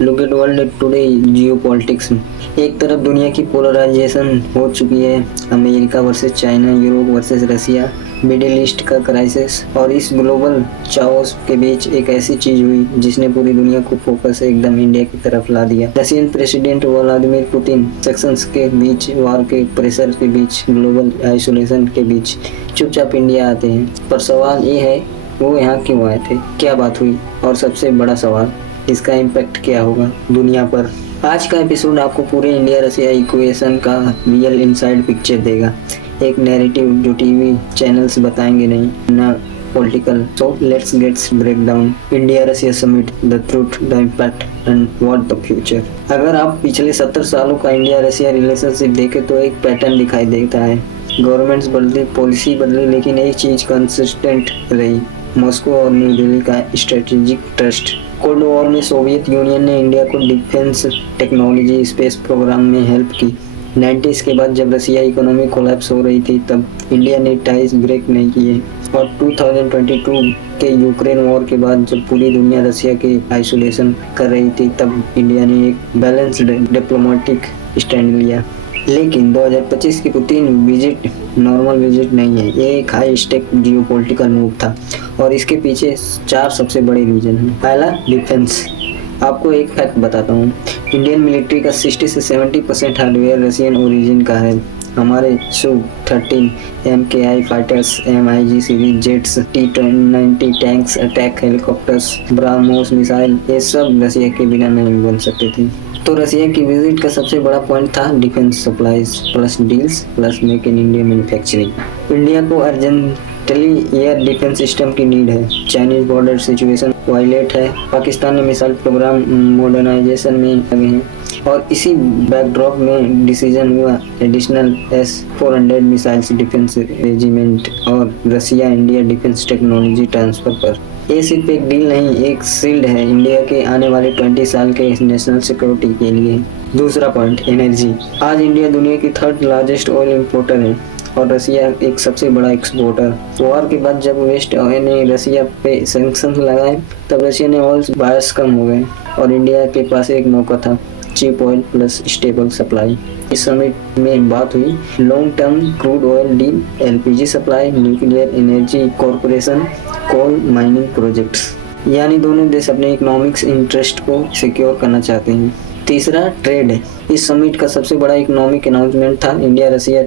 Look at world today geopolitics. एक तरफ दुनिया की पोलराइजेशन हो चुकी है, America versus China, Europe versus Russia, middle east का क्राइसिस, और इस ग्लोबल चाओस के बीच एक ऐसी चीज हुई जिसने पूरी दुनिया को फोकस एकदम इंडिया की तरफ ला दिया। Russian president Vladimir Putin sanctions के बीच, वार के प्रेशर के बीच, ग्लोबल आइसोलेशन के बीच चुपचाप इंडिया आते हैं। पर सवाल ये है, वो यहाँ क्यों आए थे, क्या बात हुई, और सबसे बड़ा सवाल, इसका इम्पैक्ट क्या होगा दुनिया पर। आज का एपिसोड आपको पूरे इंडिया रसिया इक्वेशन का रियल इनसाइड पिक्चर देगा। एक नैरेटिव जो टीवी चैनल्स बताएंगे नहीं, ना political. So let's gets break down India Russia summit, the truth, the impact and what the future. अगर आप पिछले 70 सालों का इंडिया रसिया रिलेशनशिप देखें तो एक पैटर्न दिखाई देता है। गवर्नमेंट्स बदली, पॉलिसी बदली, लेकिन एक चीज कंसिस्टेंट रही, मॉस्को और न्यू दिल्ली का स्ट्रेटेजिक ट्रस्ट। कोल्ड वॉर में सोवियत यूनियन ने इंडिया को डिफेंस टेक्नोलॉजी, स्पेस प्रोग्राम में हेल्प की। 90s के बाद जब रसिया इकोनॉमी कोलैप्स हो रही थी, तब इंडिया ने टाइज ब्रेक नहीं किए। और 2022 के यूक्रेन वॉर के बाद जब पूरी दुनिया रसिया के आइसोलेशन कर रही थी, तब इंडिया ने एक बैलेंस्ड डिप्लोमेटिक स्टैंड लिया। लेकिन 2025 की पुतिन विजिट नॉर्मल विजिट नहीं है, ये एक हाई स्टेक जियोपॉलिटिकल मूव था, और इसके पीछे 4 सबसे बड़े रीजन हैं। पहला, डिफेंस। आपको एक फैक्ट बताता हूँ, इंडियन मिलिट्री का 60 से 70% हार्डवेयर रशियन ओरिजिन का है। हमारे Su-30 MKI fighters, MiG series jets, T-90 tanks, attack helicopters, BrahMos missile, ये सब रसिया के बिना नहीं बन सकते थे। तो रसिया की विजिट का सबसे बड़ा पॉइंट था defence supplies plus deals plus make in India manufacturing. India को अर्जेंटली एयर डिफेंस सिस्टम की नीड है। चाइनीज बॉर्डर सिचुएशन वायलेट है, पाकिस्तान ने मिसाइल प्रोग्राम मॉडर्नाइजेशन में लगे हैं, और इसी बैकड्रॉप में डिसीजन हुआ additional S-400 missiles defence regiment और Russia India defence technology transfer पर। ये सिर्फ एक डील नहीं, एक शील्ड है इंडिया के आने वाले 20 साल के नेशनल सिक्योरिटी के लिए। दूसरा पॉइंट, एनर्जी। आज इंडिया दुनिया की 3rd लार्जेस्ट ऑयल इंपोर्टर है और रसिया एक सबसे बड़ा एक्सपोर्टर। वॉर के बाद जब वेस्ट ने रसिया पे सैंक्शन लगाए, तब रसिया ने ऑयल बायर्स कम हो गए और इंडिया के पास एक मौका था, cheap oil plus stable supply. इस समिट में बात हुई long term crude oil deal, LPG supply, nuclear energy corporation, coal mining projects. यानी दोनों देश अपने इकोनॉमिक्स इंटरेस्ट को सिक्योर करना चाहते हैं। तीसरा, ट्रेड है। इस समिट का सबसे बड़ा इकोनॉमिक अनाउंसमेंट था India Russia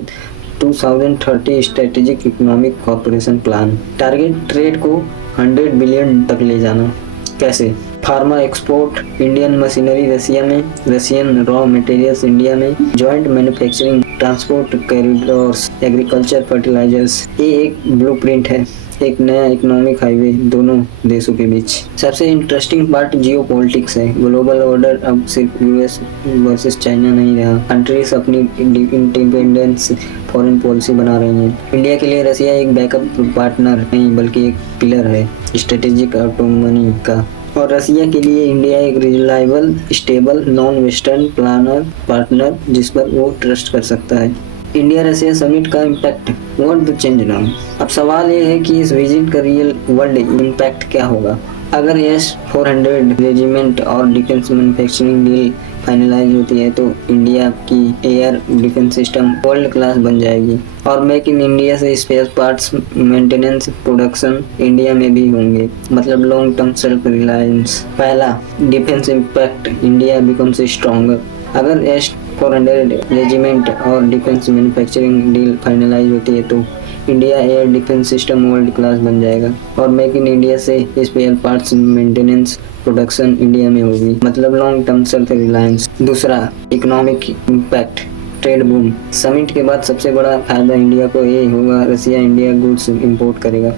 2030 strategic economic corporation plan. Target trade को 100 बिलियन तक ले जाना। कैसे? Pharma export, Indian machinery Russia में, रशियन रॉ मटेरियल्स इंडिया में, joint manufacturing, transport corridors, agriculture, fertilisers. ये एक ब्लूप्रिंट है, एक नया इकोनॉमिक हाईवे दोनों देशों के बीच। सबसे इंटरेस्टिंग पार्ट जियोपॉलिटिक्स है। ग्लोबल ऑर्डर अब सिर्फ US वर्सेस चाइना नहीं रहा, कंट्रीज अपनी इंडिपेंडेंस फॉरेन पॉलिसी बना रही हैं। इंडिया के लिए रसिया एक बैकअप पार्टनर नहीं बल्कि एक पिलर है स्ट्रेटेजिक ऑटोनॉमी का, और रसिया के लिए इंडिया एक reliable, stable, non western planner partner जिस पर वो ट्रस्ट कर सकता है। इंडिया रसिया समिट का impact, what the change now. अब सवाल ये है कि इस विजिट का रियल वर्ल्ड इम्पैक्ट क्या होगा। अगर S-400 रेजिमेंट और डिफेंस मैन्युफैक्चरिंग डील फाइनलाइज होती है तो इंडिया की air defence system world class बन जाएगी, और मेक इन इंडिया से spare parts maintenance production India में भी होंगे, मतलब लॉन्ग टर्म सेल्फ रिलायंस। पहला, defence impact, India becomes stronger. अगर S-400 रेजिमेंट और डिफेंस मैन्युफैक्चरिंग डील फाइनलाइज होती है तो India air defence system world class बन जाएगा, और मेक इन इंडिया से spare parts maintenance production India में होगी, मतलब लॉन्ग टर्म सेल्फ रिलायंस। दूसरा, economic impact, trade boom. Summit के बाद सबसे बड़ा फायदा इंडिया को ये होगा, रसिया इंडिया गुड्स इंपोर्ट करेगा,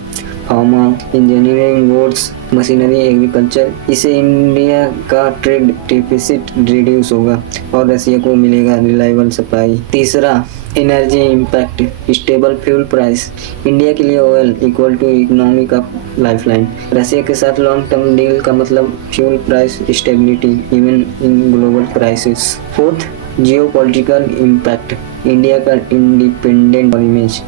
pharma, engineering goods, machinery, agriculture. इससे इंडिया का ट्रेड डिफिसिट रिड्यूस होगा और रसिया को मिलेगा रिलायबल सप्लाई। तीसरा, energy impact, stable fuel price. India के लिए ऑयल इक्वल टू इकोनॉमी का लाइफलाइन। रसिया के साथ लॉन्ग टर्म डील का मतलब fuel price stability even in global crisis. Fourth, geopolitical impact, India का इंडिपेंडेंट इमेज।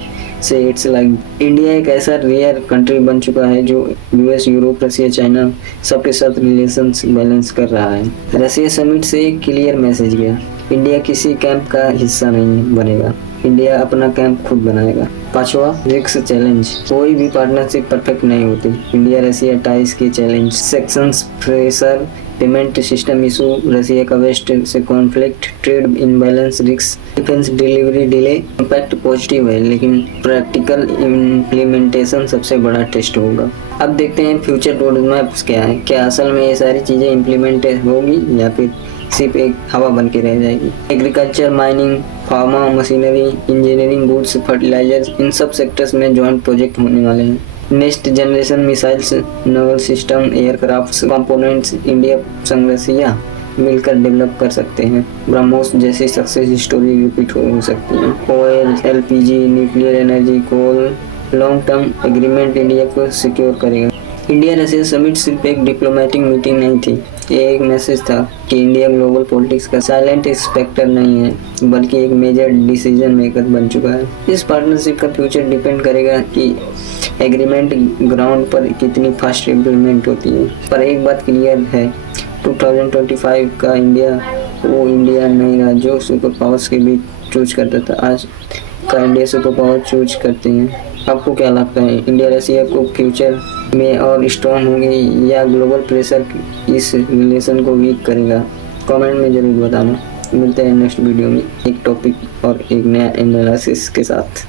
से इट्स लाइक इंडिया एक ऐसा रेयर कंट्री बन चुका है जो यूएस, यूरोप, रसिया, चाइना सबके साथ रिलेशंस बैलेंस कर रहा है। रसिया समिट से एक क्लियर मैसेज गया, इंडिया किसी कैंप का हिस्सा नहीं बनेगा, इंडिया अपना कैंप खुद बनाएगा। पांचवा, रिस्क चैलेंज। कोई भी पार्टनरशिप परफेक्ट नहीं होती। इंडिया रसिया टाइज के challenge, sanctions pressure, payment system issue, Russia का वेस्ट से conflict, trade imbalance, risk, defence delivery delay. Impact positive है लेकिन प्रैक्टिकल इम्प्लीमेंटेशन सबसे बड़ा टेस्ट होगा। अब देखते हैं फ्यूचर रोड मैप्स क्या है। क्या असल में ये सारी चीजें इम्प्लीमेंट होगी या फिर सिर्फ एक हवा बन के रह जाएगी। Agriculture, mining, pharma machinery, engineering, goods, fertilisers, इन सब सेक्टर्स में जॉइंट प्रोजेक्ट होने वाले हैं। Next generation missiles, naval system, aircraft components India संग रसिया मिलकर डेवलप कर सकते हैं। ब्रह्मोस जैसी सक्सेस स्टोरी रिपीट हो सकती है। ऑयल, एलपीजी, न्यूक्लियर एनर्जी, कोल, लॉन्ग टर्म एग्रीमेंट इंडिया को सिक्योर करेगा। इंडिया रसिया समिट सिर्फ एक डिप्लोमेटिक मीटिंग नहीं थी, ये एक मैसेज था कि इंडिया ग्लोबल पॉलिटिक्स का साइलेंट स्पेक्टर नहीं है बल्कि एक मेजर डिसीजन मेकर बन चुका है। इस पार्टनरशिप का फ्यूचर डिपेंड करेगा कि एग्रीमेंट ग्राउंड पर कितनी फास्ट इम्प्लीमेंट होती है। पर एक बात क्लियर है, 2025 का इंडिया वो इंडिया नहीं रहा जो सुपर पावर्स के बीच चूज करता था। आज का इंडिया सुपर पावर चूज करते हैं। आपको क्या लगता है, इंडिया रसिया को फ्यूचर में और स्ट्रॉन्ग होगी या ग्लोबल प्रेशर इस रिलेशन को वीक करेगा? कमेंट में जरूर बताना। मिलते हैं नेक्स्ट वीडियो में एक टॉपिक और एक नया एनालिसिस के साथ।